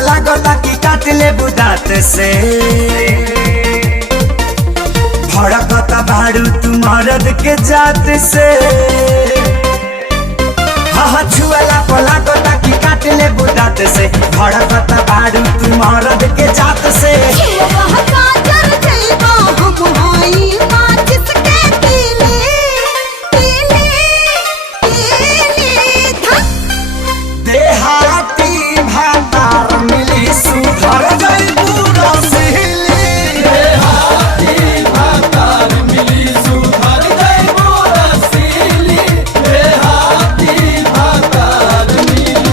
पला गोला की काट ले बुदात से भड़कता भाड़ू तू मरद के जात से हाँ छुआला पला गोला की काट ले बुदात से भड़कता भाड़ू तू मरद के जात से देहाती भातार मिली सुधर जाई पूरा सीली देहाती भातार मिली सुधर जाई पूरा सीली देहाती भातार मिली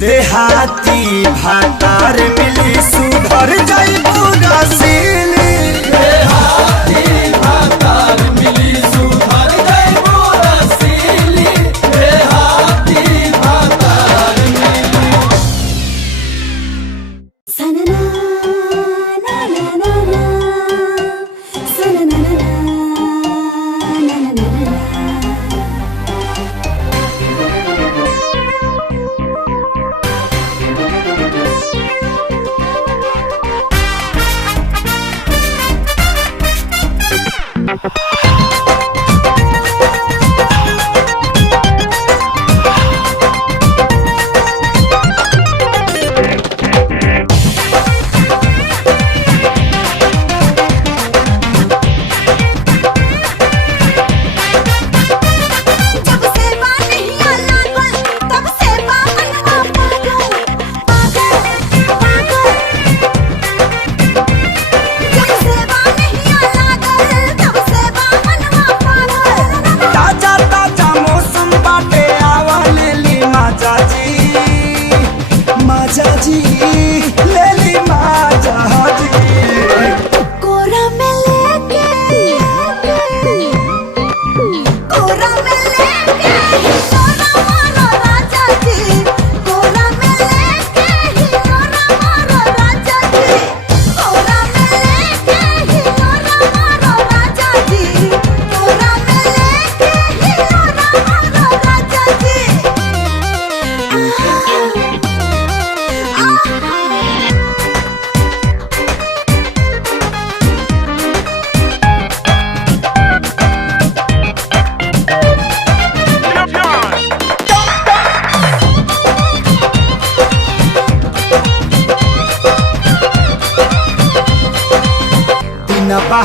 देहाती भातार मिली सुधर जाई पूरा सीली देहाती भातार मिली सुधर जाई पूरा सीली देहाती भातार मिली सनना ना ना ना ना सनना ना ना ना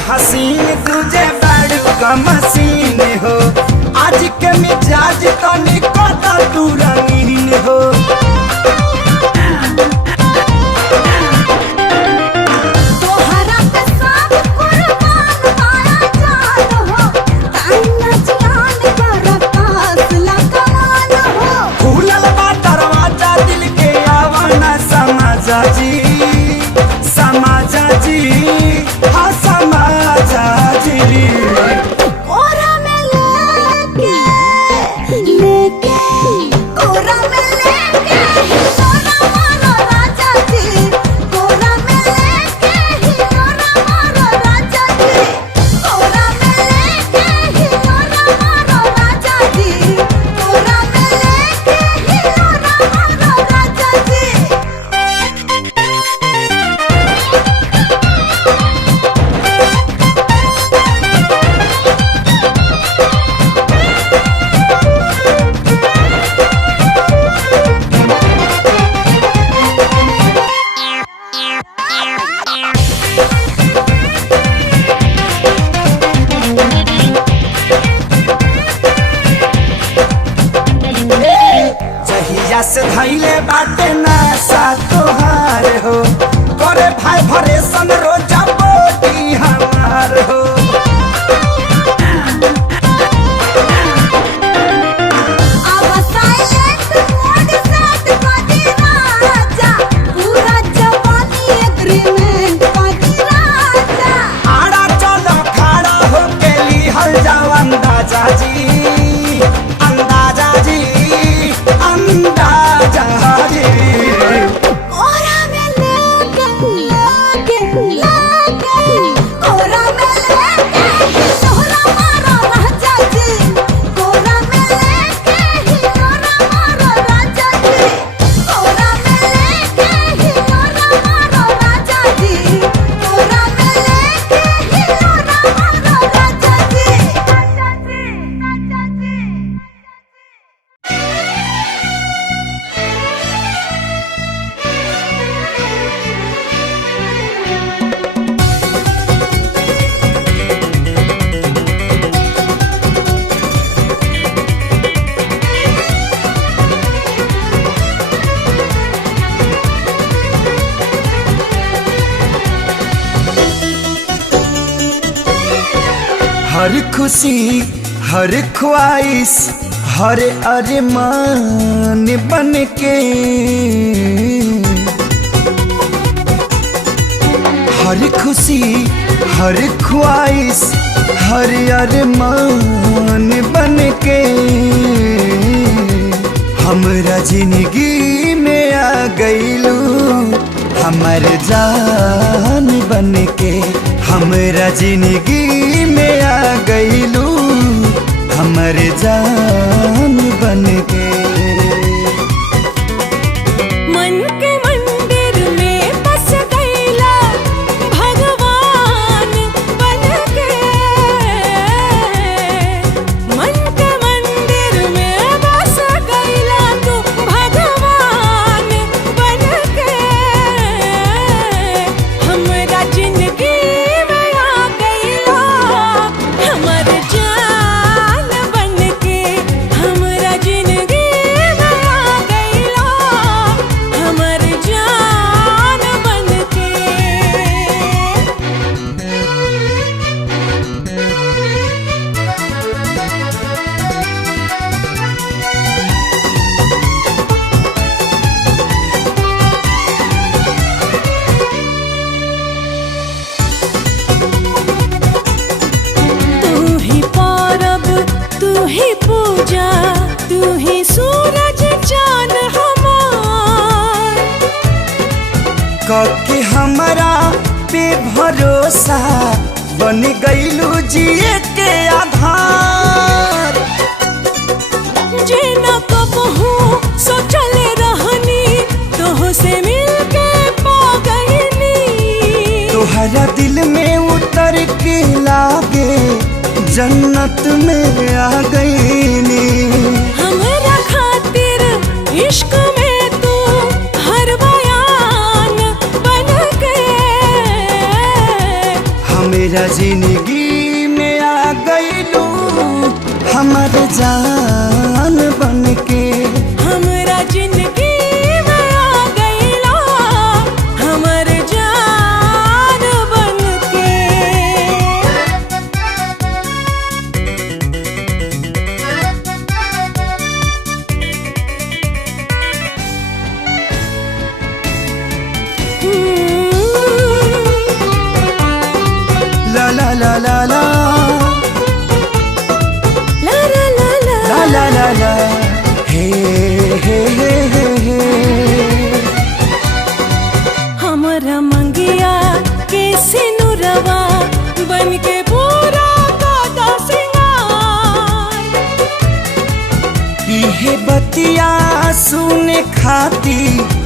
हसीन तुझे बड़ू का मसीन हो आज के मिजाज तनी कदा तू रंगीन हो। तोहरा पे सब कुर्बान माया जान हो, ताना जान कर फासला कमान हो। खुलल बा दरवाजा दिल के आवाना समाजा जी, समाजा जी, हाँ समाजा जी। कोरा में लेके कोरा में लेके हिलोरा मारो राजा जी, कोरा में लेके हिलोरा मारो राजा जी, कोरा में लेके हिलोरा मारो राजा जी, कोरा में लेके हिलोरा मारो राजा जी। जहिया से धैले बाटे नशा तोहार हो, करे भाई भरे सन रोजा बोटी हमार हो। अब साइलेंट मोड सेट कर दी राजा, पूरा जवानी एग्रीमेंट कर दी राजा। आड़ा चलो खड़ा हो के लिहल जाओ अंदाजा जी, अंदाजा जी, अंदाजा जी। कोरा में लेके कोरा में लेके हिलोरा मारो राजा जी, कोरा में लेके हिलोरा मारो राजा जी, कोरा में लेके हिलोरा मारो राजा जी, कोरा में लेके हिलोरा मारो राजा जी। हर खुशी, हर ख्वाहिश, हर अरमान बन के, हर खुशी, हर ख्वाहिश, हर अरमान बन के हमरा जिंदगी में आ गईलू, हमर जान बन के। हमरा जिंदगी में आ गईलू, हमर जान बन के। मन के मंदिर में बस गईला भगवान बन के, मन के मंदिर में बस गईला तू भगवान बन के। हमरा जिंदगी में आ गईला, हमर जान बन के। हमरा जिंदगी में आ गईला, हमर जान बन के। तू ही पौरब, तू ही पूजा, तू ही सूरज चांद हमार। कके हमरा पे भरोसा बन गईलू जिए के आधार। जे न कबहू सोचल रहनी, तोह से मिलके पा गईनी। तोहरा दिल में उतर के लागे जन्नत में आ गईनी। हमरा खातिर इश्क में तू हर बयान बन के। हमरा जिंदगी में आ गईलू, हमर जान बन के। हमरा जिंदगी में आ गईला हमर जान बन के। ला ला ला ला ला ला ला ला ला ला ला ला ला हे हे हे हे हे। हमरा मंगिया के सिनुरवा बन के पूरा कादा सिंगार। इहे बतिया सुने खाती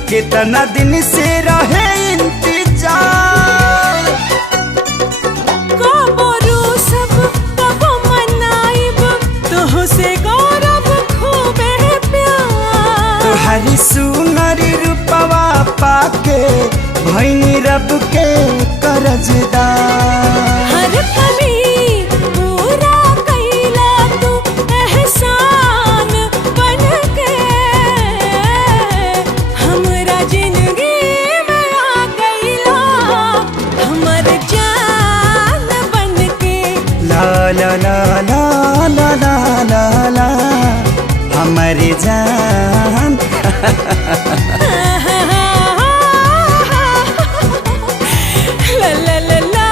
कितना दिन से रहे इंतजार। कबो रूसब कबो मनाइब तोह से गौरव खूबे प्यार। तुहरी सुनरी रूपवा पाके भैनी रब के करजदार। हर कमी पूरा कैला तू एहसान बन के। हमरा जिंदगी में आ गईला हमर जान बन के। ला ला ला ला ला ला ला ला हमारी जान। ला ला ला ला।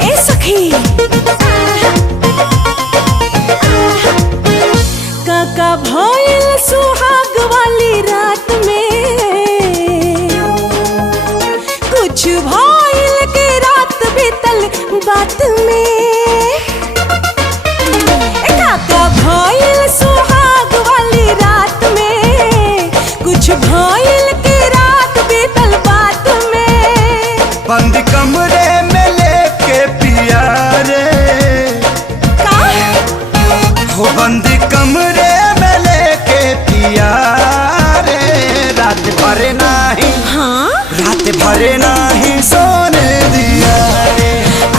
ए सखी काका भइल सुहाग वाली रात में। कुछ भइल के रात बीतल बात में। ए काका भइल सुहाग वाली रात में। कुछ भइल के रात बीतल बात में। बंद कमरे में लेके पिया रे। का हो बंद कमरे में लेके पिया रे। रात भर नाही हाँ रात भर नाही सोने दिया रे।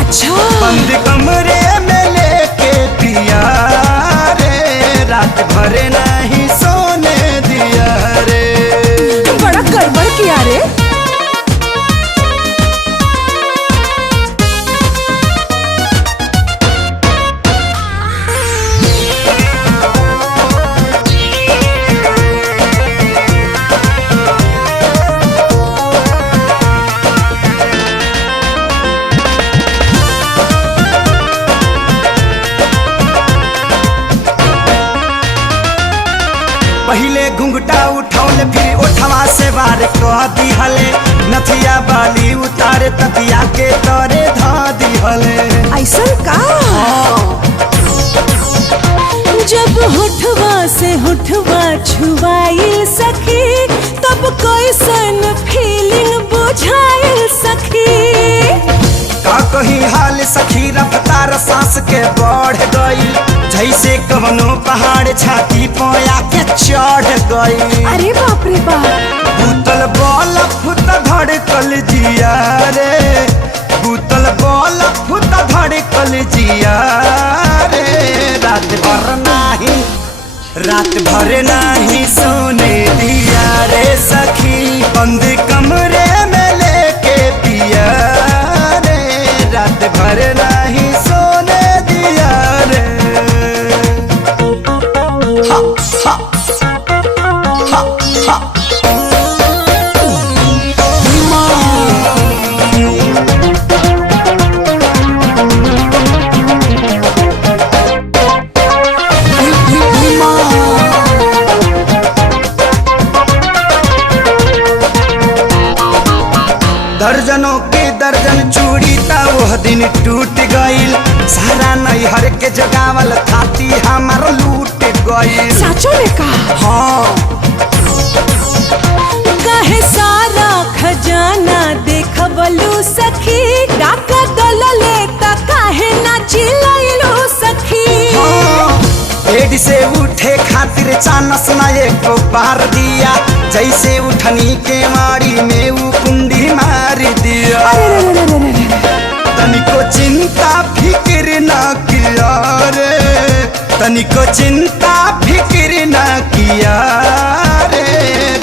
अच्छा बंद कमरे में लेके पिया रे। रात भर नहीं सोने दिया रे। बड़ा गड़बड़ किया रे। पहले घुंघटा उठौले फिर ओठवा से वार कह दिहले। नथिया बाली उतारे तकिया के तरे धा दिहले। ऐसन का जब होठवा से होठवा छुआइल सखी तब कैसन फीलिंग बुझाइल सखी। का कही हाल सखी रफ्तार सांस के बढ़ गई। जैसे कवनो पहाड़ छाती पोया के चढ़ गई। अरे बाप रे बाप भूतल बॉल फुत धड़कल जिया रे। भूतल बॉल फुत धड़कल जिया रे। रात भर नाही सोने दिया रे सखी। बंद कमरे में लेके पिया रे। रात भर नहीं सोने दिया रे। हा हा हा हा दर्जनों के दर्जन चूड़ी ता वह दिन टूट गईल। सारा नैहर के जगावल थाती हमार लूट गईल। साचो में का हाँ काहे सारा खजाना देखबलू सखी, डाका दलले त काहे ना चिल्लाइलू सखी। बेड से उठे खातिर चानस ना एको बार दिया, जैसे उठनी के मारी में वो कुंडी मार दिया। तनिको चिंता फिक्र ना किया रे, तनिको चिंता फिक्र ना किया रे।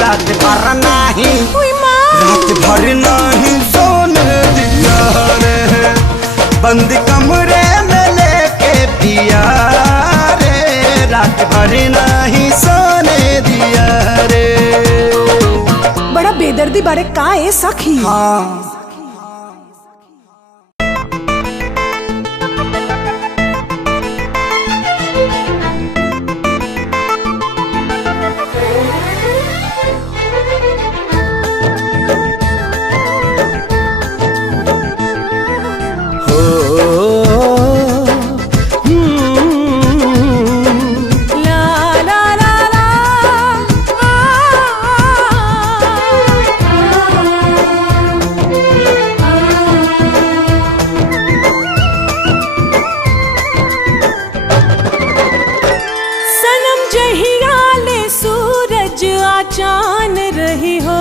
रात भर नहीं, रात भर नहीं सोने दिया रे, बंद कमरे में लेके पिया रे। रात भर नहीं सोने दिया रे। बड़ा बेदर्दी बारे का ए सखी। हाँ चान रही हो,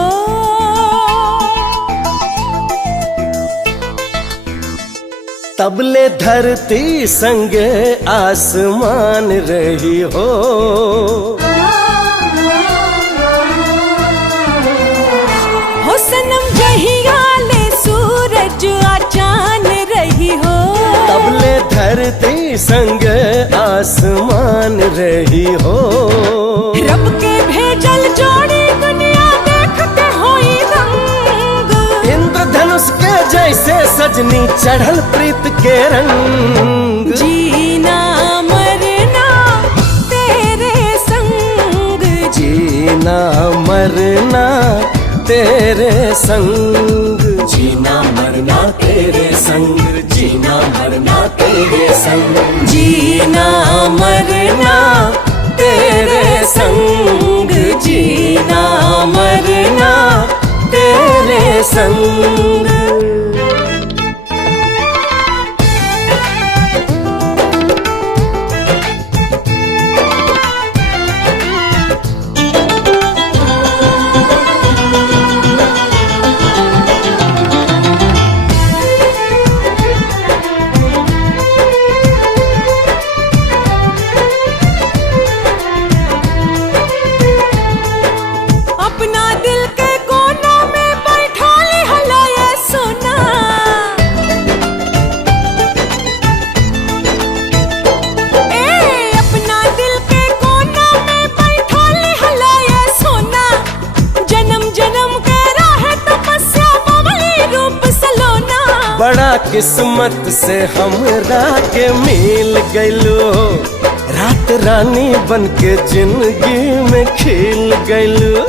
तबले धरती संग आसमान रही हो। हो सनम जहिया ले सूरज आ चान रही हो, तबले धरती संग आसमान रही हो। रब के भेजल जोड़ी दुनिया देखते होई रंग, इंद्रधनुष के जैसे सजनी चढ़ल प्रीत के रंग। जीना मरना तेरे संग, जीना मरना तेरे संग, जीना मरना तेरे संग, जीना मरना तेरे संग, जीना मरना तेरे संग, जीना मरना तेरे संग। बड़ा किस्मत से हमरा के मिल गइलो, रात रानी बन के जिंदगी में खिल गइलो।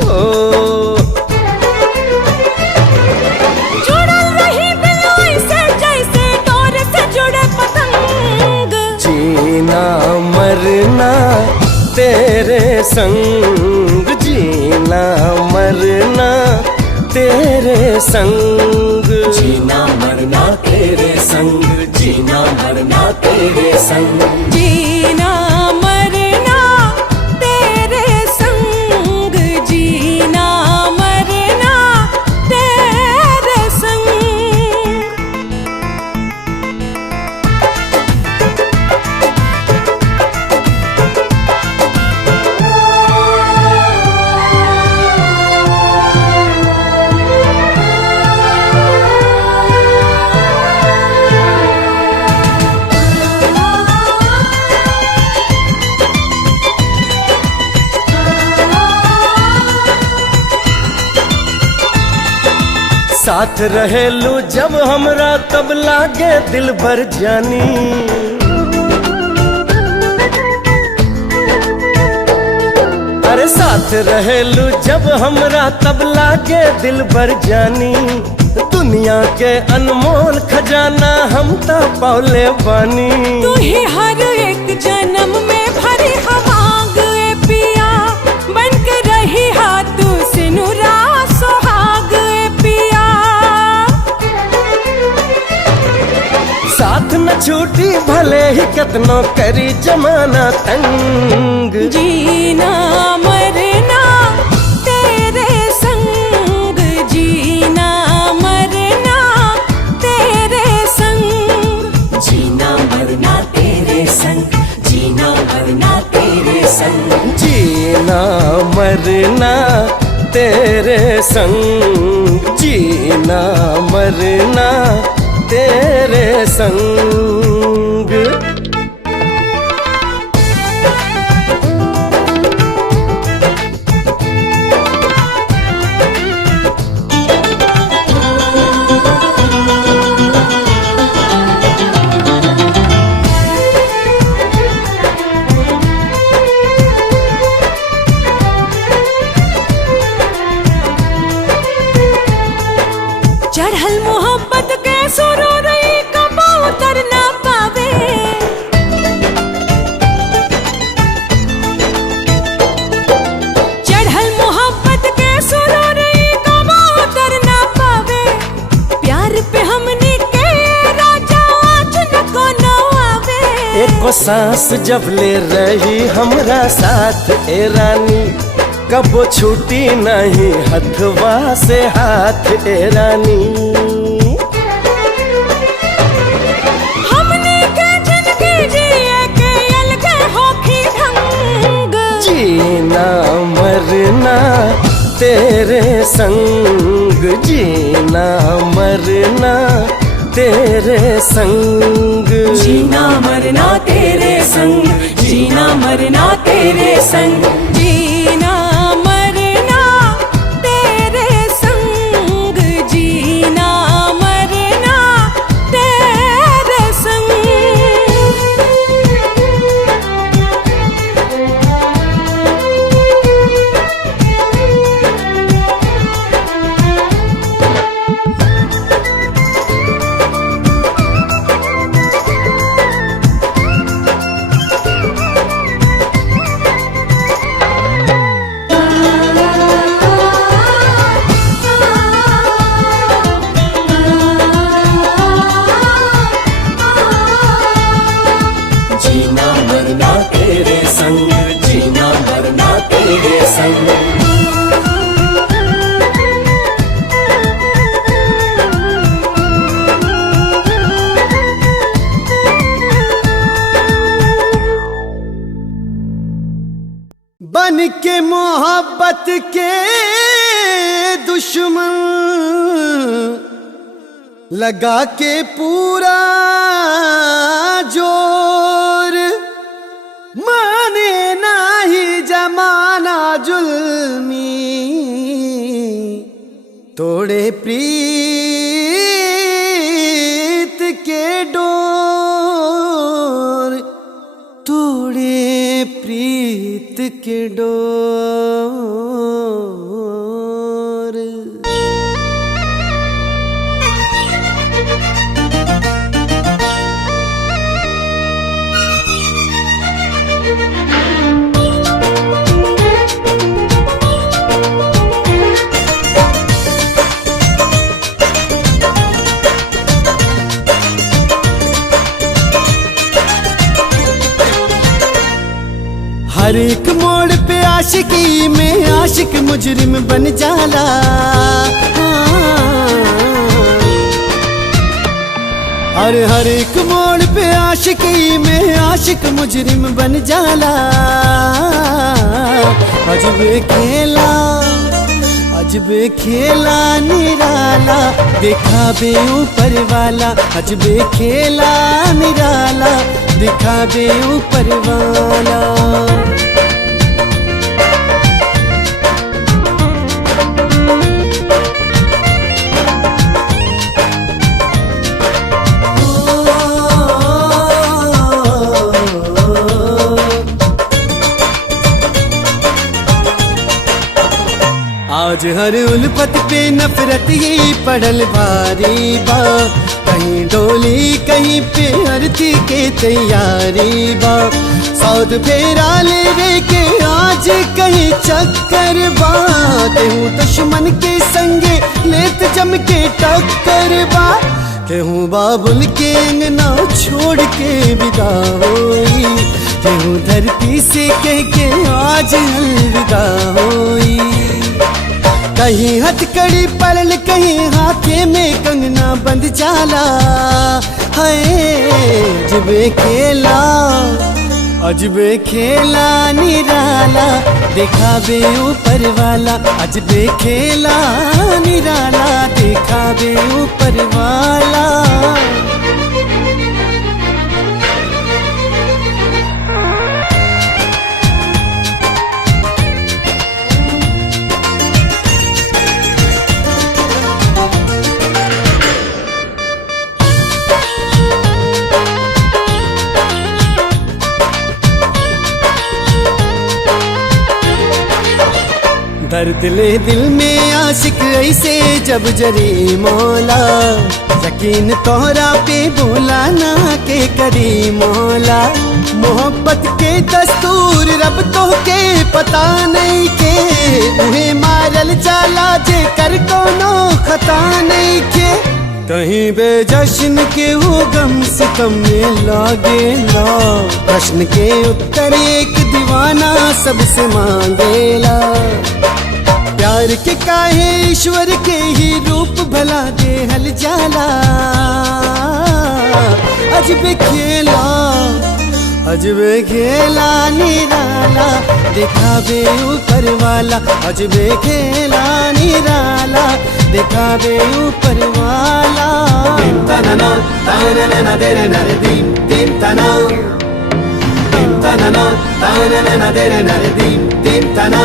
जुड़ल रही दिल ऐसे जैसे डोर से जुड़े पतंग, जीना मरना तेरे संग, जीना मरना तेरे संग, जीना मरना तेरे संग, जीना मरना तेरे संग, जीना मरना तेरे संग, जीना मरना तेरे संग। साथ रहेलू जब हमरा तब लागे दिल भर जानी, अरे साथ रहेलू जब हमरा तब लागे दिल भर जानी। दुनिया दुनिया के अनमोल खजाना हम तो पौले बानी। तू ही हर एक जन्म में भरी हवांग ए पिया, बन के रही हाथ सिनुरा सुहाग ए पिया। साथ न छूटी भले ही कितनो करी जमाना तंग। जीना मरना तेरे संग, जीना मरना तेरे संग। जीना मरना तेरे संग, जीना मरना तेरे संग। जीना मरना तेरे संग, जीना मरना तेरे संग। चढ़ल मोहब्बत के सुरूर कबो उतर ना पावे। चढ़ल मोहब्बत के सुरूर कबो उतर ना पावे। प्यार पे हमने के राजा आज न को न आवे। एको सांस जब ले रही हमरा साथ ए रानी, कबो छूटी नहीं हथवा से हाथ ए रानी। हमने के जिंदगी जिए के अलग होखी ढंग। जीना मरना तेरे संग, जीना मरना तेरे संग। जीना मरना तेरे संग, जीना मरना तेरे संग। जीना मरना तेरे संग, जीना मरना तेरे संग। जीना मरना तेरे संग, जीना मरना तेरे संग। बन के मोहब्बत के दुश्मन, लगा के पूरा जोर। माने नाही जमाना जुल्मी, तोड़े प्रीत के डोर, तोड़े प्रीत के डोर। हर एक मोड़ पे आशिकी में आशिक मुजरिम बन जाला। हर एक मोड़ पे आशिकी में आशिक मुजरिम बन जाला। अजबे खेला, अजबे खेला निराला, दिखावे ऊपर वाला। अजबे खेला निराला, दिखावे ऊपर वाला। आज हर उल्फत पे नफरत ही पड़ल भारी बा, कहीं डोली कहीं पे अर्थी के तैयारी बा। सौद फेरा लेवे के आज कहीं चक्कर बा, केहूँ दुश्मन के संगे लेत जम के टक्कर बा। केहूँ बाबुल के अंगना छोड़ के विदा होई, केहूँ धरती से कह के आज अलविदा होई। कहीं हथकड़ी परल कहीं हाथे में कंगना बंद जाला, है अजबे खेला अजबे खेला निराला, दिखावे ऊपर वाला। अजबे खेला निराला, दिखावे ऊपर वाला। दर्द ले दिल में आशिक ऐसे जब जरी मौला, यकीन तोहरा पे बोला ना के करी मौला। मोहब्बत के दस्तूर रब तो के पता नहीं के, उन्हें मारल जाला जे कर कोनो खता नहीं के। कहीं बेजश्न के वो गम सितम में लागेला, प्रश्न के उत्तर एक दीवाना सबसे मांगेला। प्यार के काहे ईश्वर के ही रूप भला दे हल जाला। अजबे खेला अजबे खेला निराला, दिखावे ऊपर वाला। अजबे खेला निराला, दिखावे ऊपर वाला। dim tanana tanana dere nare dim dim tana, dim tanana tanana dere nare dim dim tana।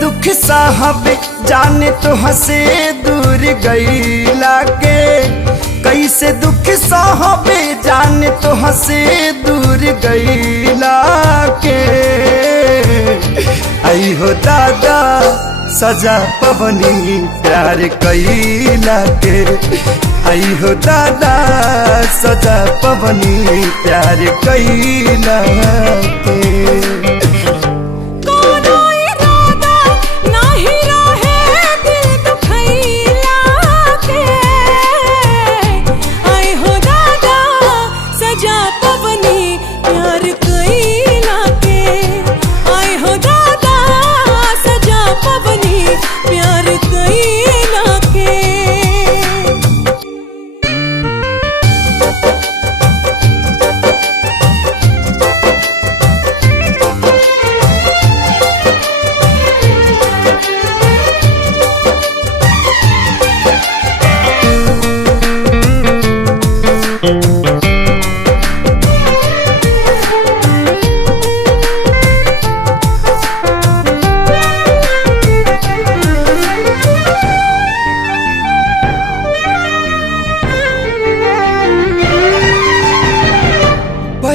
दुख साहबे जाने तो हंसे दूर गईला के, कैसे दुख साहबे जाने तो हंसे दूर गईला के। आई हो दादा सजा पवनी प्यार कईला के, आई हो दादा सजा पवनी प्यार कईला के।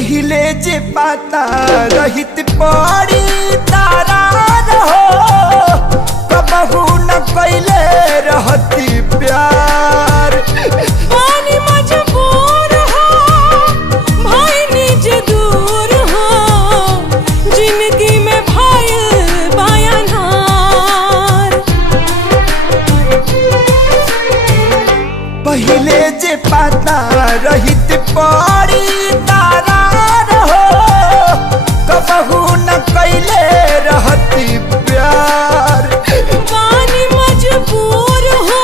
पहिले जे पाता रहित पड़ी तारा रहो कबहू न कैले रहती प्यार। पानी मजबूर हो भाई निज दूर हो जिंदगी में भाई बायनहार। पहिले जे पाता रहित पड़ी तारा रहो कबहू न कैले रहती प्यार। पानी मजबूर हो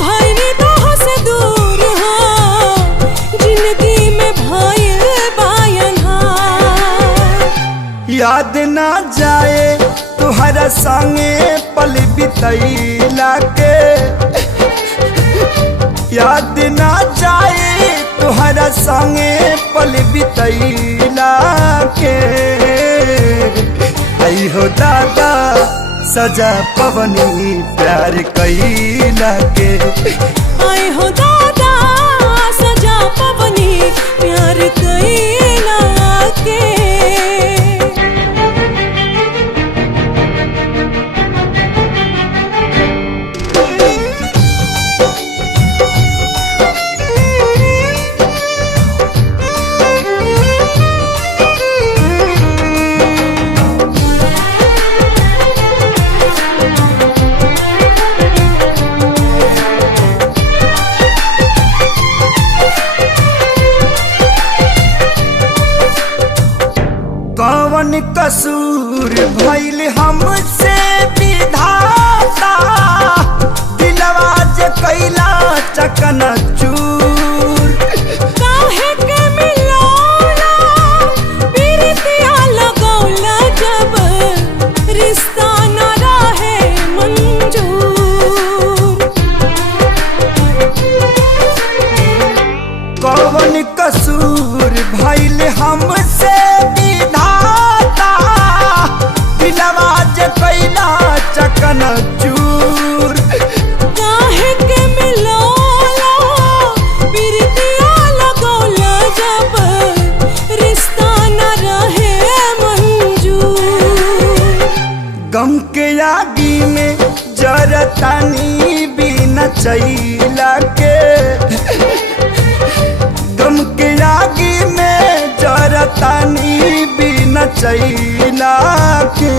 भाई निगाह से दूर हो जिंदगी में भाई बायनहार। याद ना जाए तुहरा संगे पल बितैला के, याद ना जाए तुहरा संगे पल बितैला के। आई हो दादा सजा पवनी प्यार कैला के। आए हो दादा सजा पवनी प्यार कैला के। कौन कसूर भइल हमसे विधाता दिलवा जे कैला चकनाचूर। काहे के मिलौला पीरितिया लगौला जब रिश्ता न रहे मंजूर। कौन कसूर भइल हमसे विधाता दिलवा जे कैला चकनाचूर। काहे के मिलौला पीरितिया लगौला जब रिश्ता न रहे मंजूर। गम के आगी में जरतानी बिना चैला के, गम के आगी में जरतानी बिना चैला के।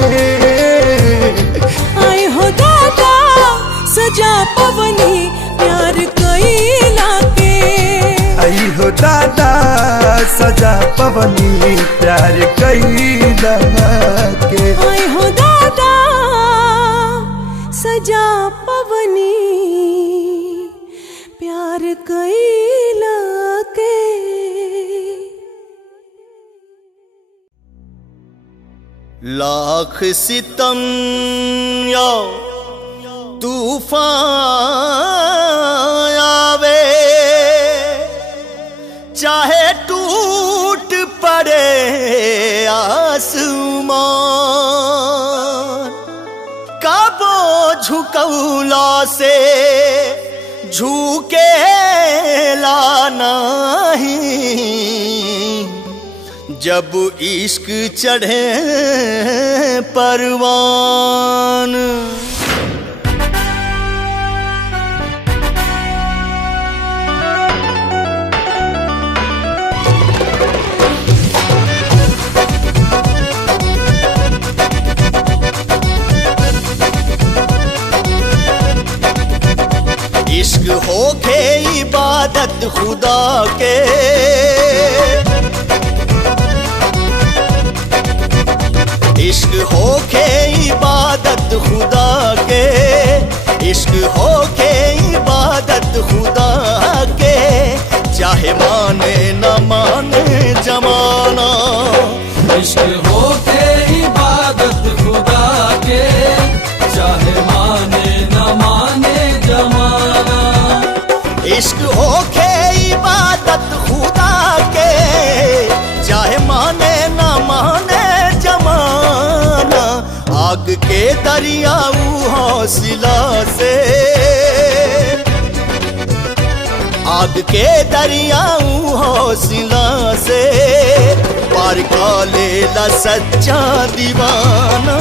आए हो दादा सजा पवनी प्यार कैला के। आई हो दादा सजा पवनी प्यार कैला के। आए हो दादा सजा पवनी प्यार कैला के। लाख सितम या तूफान आवे चाहे टूट पड़े आसमान काबो झुकौला से झुके ला नहीं जब इश्क चढ़े परवान। इश्क होके इबादत खुदा के इश्क होके इबादत खुदा के इश्क होके इबादत खुदा के चाहे माने न माने जमाना। इश्क होके इबादत खुदा के चाहे माने न माने जमाना। इश्क होके इबादत खुदा के चाहे माने न माने जमाना। आग के दरियाऊ हौसला से आग आग के दरियाऊ हौसला से पार का लेला सच्चा दीवाना।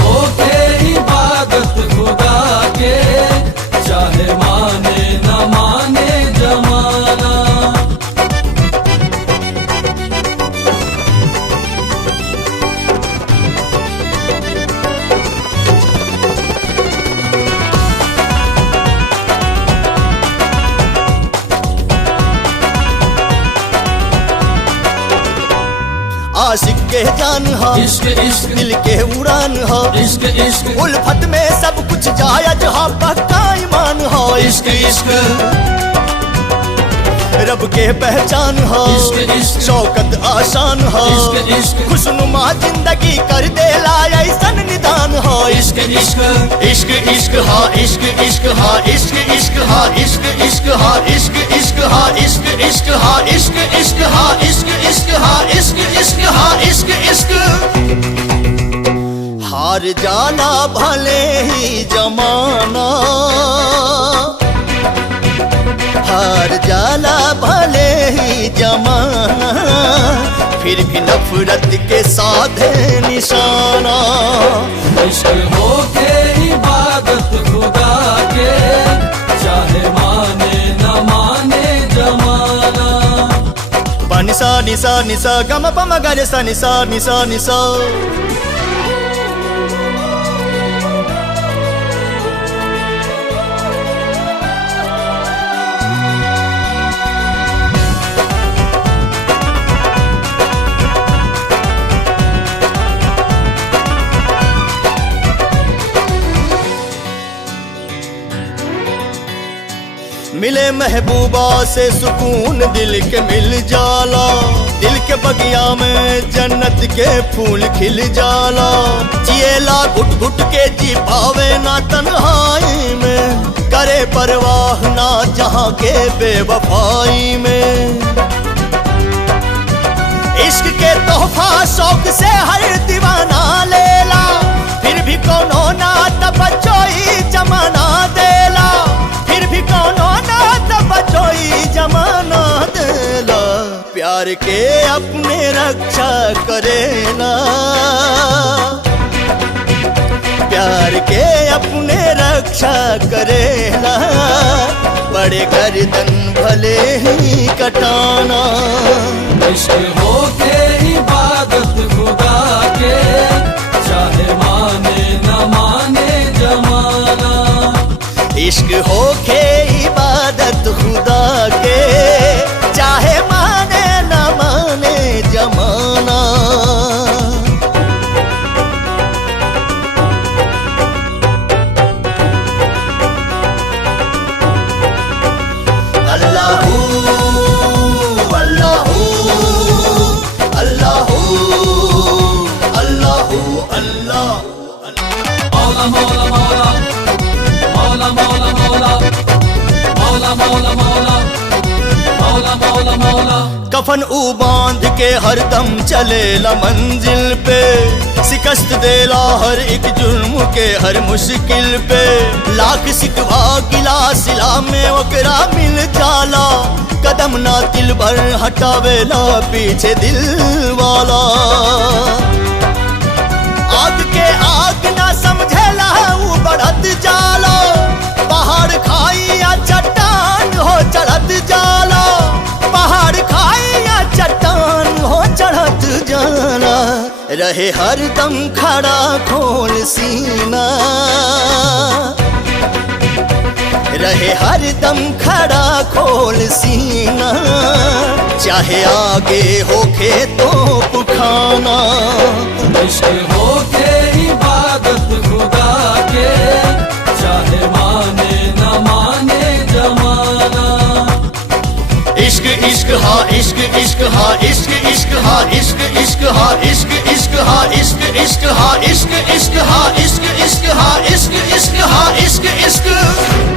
होके इबादत खुदा के चाहे माने न माने जमाना। आशिक के जान हा इश्क इश्क दिल के उड़ान हा इश्क इश्क उल्फत में सब कुछ जायज हा पक्का ईमान हा। इश्क इश्क रब के पहचान हा इश्क इश्क शौकत आसान हा इश्क इश्क खुशनुमा जिंदगी कर दे ऐसन निदान हा। इश्क इश्क इश्क इश्क हा इश्क इश्क हा इश्क इश्क हा इश्क इश्क हा इश्क इश्क हा इश्क इश्क हा इश्क इश्क हा इश्क इश्क हा इश्क इश्क हा इश्क इश्क। हार जाना भले ही जमाना, हार जाला भले ही जमाना, फिर भी नफरत के साथ है निशाना। इश्क होके इबादत खुदा के चाहे माने न माने जमाना। निसा निसा निसा गम पम ग रे सा निसा निसा निसा। मिले महबूबा से सुकून दिल के मिल जाला, दिल के बगिया में जन्नत के फूल खिल जाला। जिएला घुट घुट के जी पावे ना तन्हाई में, करे परवाह ना जहाँ के बेवफाई में। इश्क के तोहफा शौक से हर दीवाना लेला, फिर भी कोनो ना तबच्चोई जमाना देला, फिर भी कोनो बचोई जमाना देला। प्यार के अपने रक्षा करेला, प्यार के अपने रक्षा करेला, बड़े गर्दन भले ही कटाना। इश्क होके इबादत खुदा के चाहे माने न माने जमाना। इश्क होके इबादत खुदा के चाहे माने न माने जमाना। अल्लाहू अल्लाहू अल्लाहू अल्लाहू अल्लाह। मौला मौला मौला मौला मौला मौला मौला मौला मौला मौला मौला मौला। कफन ऊ बांध के हर दम चलेला मंजिल पे, शिकस्त देला हर एक जुर्म के हर मुश्किल पे। लाख सिकवा गिला सिला में ओकरा मिल जाला, कदम ना दिल भर हटावेला पीछे दिल वाला। आग के आग ना समझेला ऊ बढ़त जाला, पहाड़ खाई या चट्टान हो चढ़त जाला, पहाड़ खाई या चट्टान हो चढ़त जाला। रहे हर दम खड़ा खोल सीना, रहे हर दम खड़ा खोल सीना, चाहे आगे होके तो पुखाना। इश्क होके इबादत खुदा के चाहे माने न माने जमाना। इश्क इश्क हा इश्क इश्क हा इश्क इश्क हा इश्क इश्क हा इश्क इश्क हा इश्क इश्क हा इश्क इश्क हा इश्क इश्क हा इश्क इश्क हा इश्क इश्क।